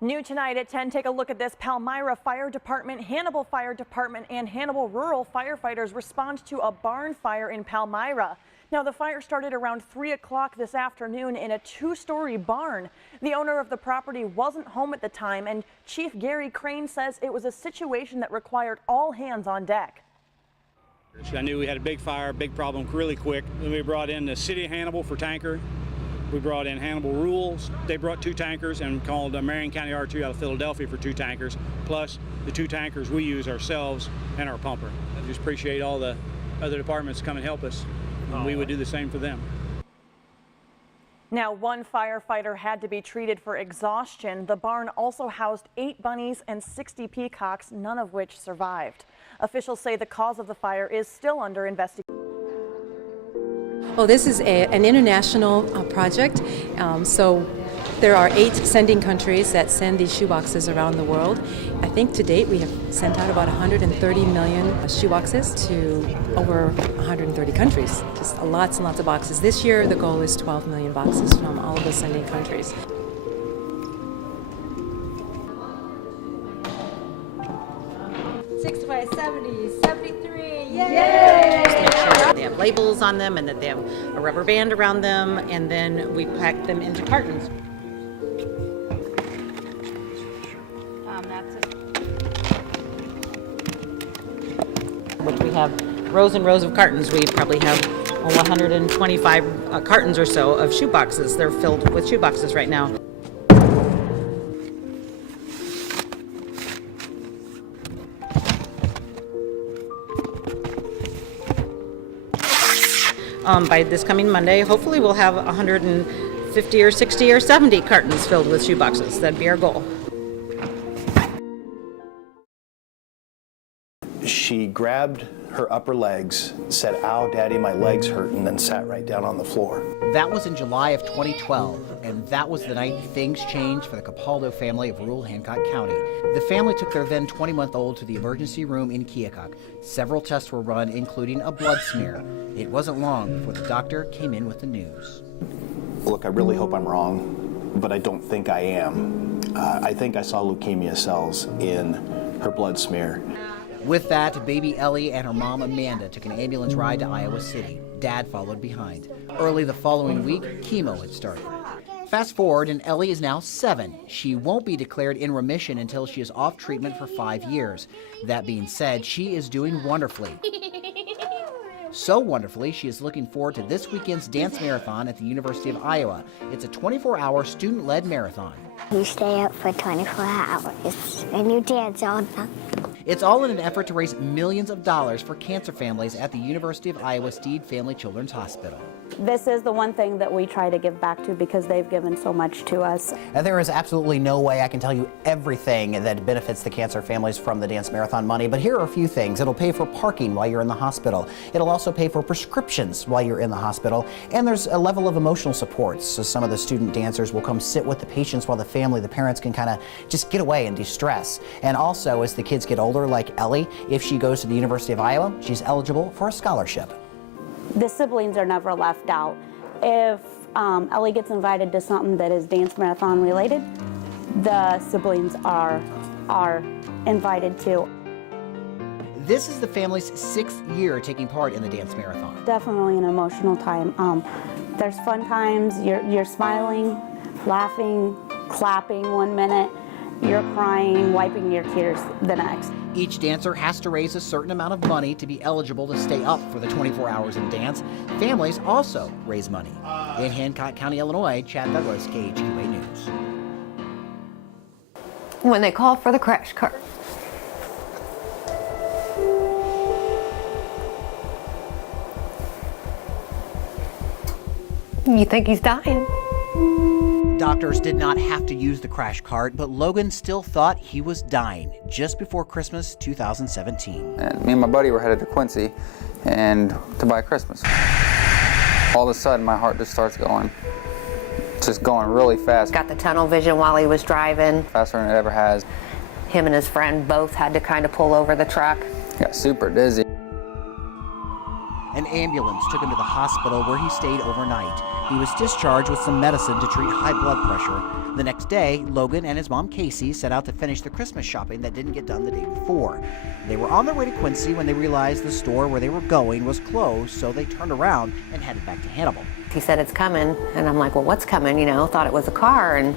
New tonight at 10, take a look at this. Palmyra Fire Department, Hannibal Fire Department, and Hannibal Rural firefighters respond to a barn fire in Palmyra. Now, the fire started around 3 o'clock this afternoon in a two-story barn. The owner of the property wasn't home at the time, and Chief Gary Crane says it was a situation that required all hands on deck. I knew we had a big fire, big problem really quick. Then we brought in the city of Hannibal for tanker. We brought in Hannibal Rules. They brought 2 tankers and called Marion County R2 out of Philadelphia for 2 tankers, plus the 2 tankers we use ourselves and our pumper. I just appreciate all the other departments come and help us, and we would do the same for them. Now, 1 firefighter had to be treated for exhaustion. The barn also housed 8 bunnies and 60 peacocks, none of which survived. Officials say the cause of the fire is still under investigation. Well, this is an international project, so there are 8 sending countries that send these shoeboxes around the world. I think to date we have sent out about 130 million shoeboxes to over 130 countries. Just lots and lots of boxes. This year the goal is 12 million boxes from all of the sending countries. By 70, 73, yay! They have labels on them and that they have a rubber band around them, and then we pack them into cartons. That's it. Which we have rows and rows of cartons. We probably have 125 cartons or so of shoe boxes. They're filled with shoe boxes right now. By this coming Monday, hopefully we'll have 150 or 60 or 70 cartons filled with shoe boxes. That'd be our goal. She grabbed her upper legs, said, "Ow, Daddy, my legs hurt," and then sat right down on the floor. That was in July of 2012, and that was the night things changed for the Capaldo family of rural Hancock County. The family took their then 20-month-old to the emergency room in Keokuk. Several tests were run, including a blood smear. It wasn't long before the doctor came in with the news. Look, I really hope I'm wrong, but I don't think I am. I think I saw leukemia cells in her blood smear. With that, baby Ellie and her mom Amanda took an ambulance ride to Iowa City. Dad followed behind. Early the following week, chemo had started. Fast forward, and Ellie is now 7. She won't be declared in remission until she is off treatment for 5 years. That being said, she is doing wonderfully. So wonderfully, she is looking forward to this weekend's dance marathon at the University of Iowa. It's a 24-hour student-led marathon. You stay up for 24 hours and you dance all night. It's all in an effort to raise millions of dollars for cancer families at the University of Iowa Steed Family Children's Hospital. This is the one thing that we try to give back to because they've given so much to us. And there is absolutely no way I can tell you everything that benefits the cancer families from the Dance Marathon money, but here are a few things. It'll pay for parking while you're in the hospital. It'll also pay for prescriptions while you're in the hospital. And there's a level of emotional support. So some of the student dancers will come sit with the patients while the parents can kind of just get away and de-stress. And also, as the kids get older, like Ellie, if she goes to the University of Iowa, she's eligible for a scholarship. The siblings are never left out. If Ellie gets invited to something that is dance marathon related, the siblings are invited too. This is the family's 6th year taking part in the dance marathon. Definitely an emotional time. There's fun times. You're smiling, laughing, clapping one minute, you're crying, wiping your tears the next. Each dancer has to raise a certain amount of money to be eligible to stay up for the 24 hours of dance. Families also raise money. In Hancock County, Illinois, Chad Douglas, KHQA News. When they call for the crash cart. You think he's dying? Doctors did not have to use the crash cart, but Logan still thought he was dying just before Christmas 2017. And me and my buddy were headed to Quincy and to buy Christmas. All of a sudden, my heart just starts going. Just going really fast. Got the tunnel vision while he was driving. Faster than it ever has. Him and his friend both had to kind of pull over the truck. Got super dizzy. An ambulance took him to the hospital where he stayed overnight. He was discharged with some medicine to treat high blood pressure. The next day, Logan and his mom Casey set out to finish the Christmas shopping that didn't get done the day before. They were on their way to Quincy when they realized the store where they were going was closed, so they turned around and headed back to Hannibal. He said, it's coming. And I'm like, well, what's coming? You know, thought it was a car. And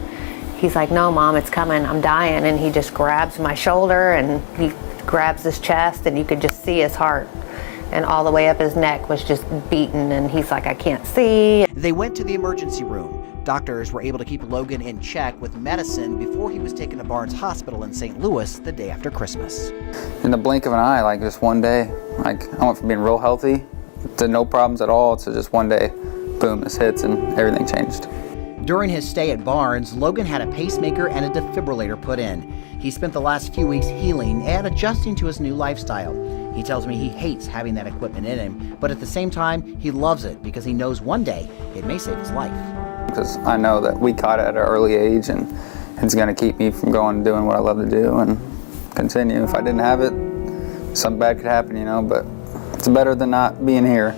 he's like, no, Mom, it's coming. I'm dying. And he just grabs my shoulder and he grabs his chest, and you could just see his heart. And all the way up his neck was just beaten. And he's like, I can't see. They went to the emergency room. Doctors were able to keep Logan in check with medicine before he was taken to Barnes Hospital in St. Louis the day after Christmas. In the blink of an eye, like just one day, like I went from being real healthy to no problems at all to just one day, boom, this hits and everything changed. During his stay at Barnes, Logan had a pacemaker and a defibrillator put in. He spent the last few weeks healing and adjusting to his new lifestyle. He tells me he hates having that equipment in him, but at the same time, he loves it because he knows one day it may save his life. Because I know that we caught it at an early age, and it's going to keep me from going and doing what I love to do and continue. If I didn't have it, something bad could happen, you know, but it's better than not being here.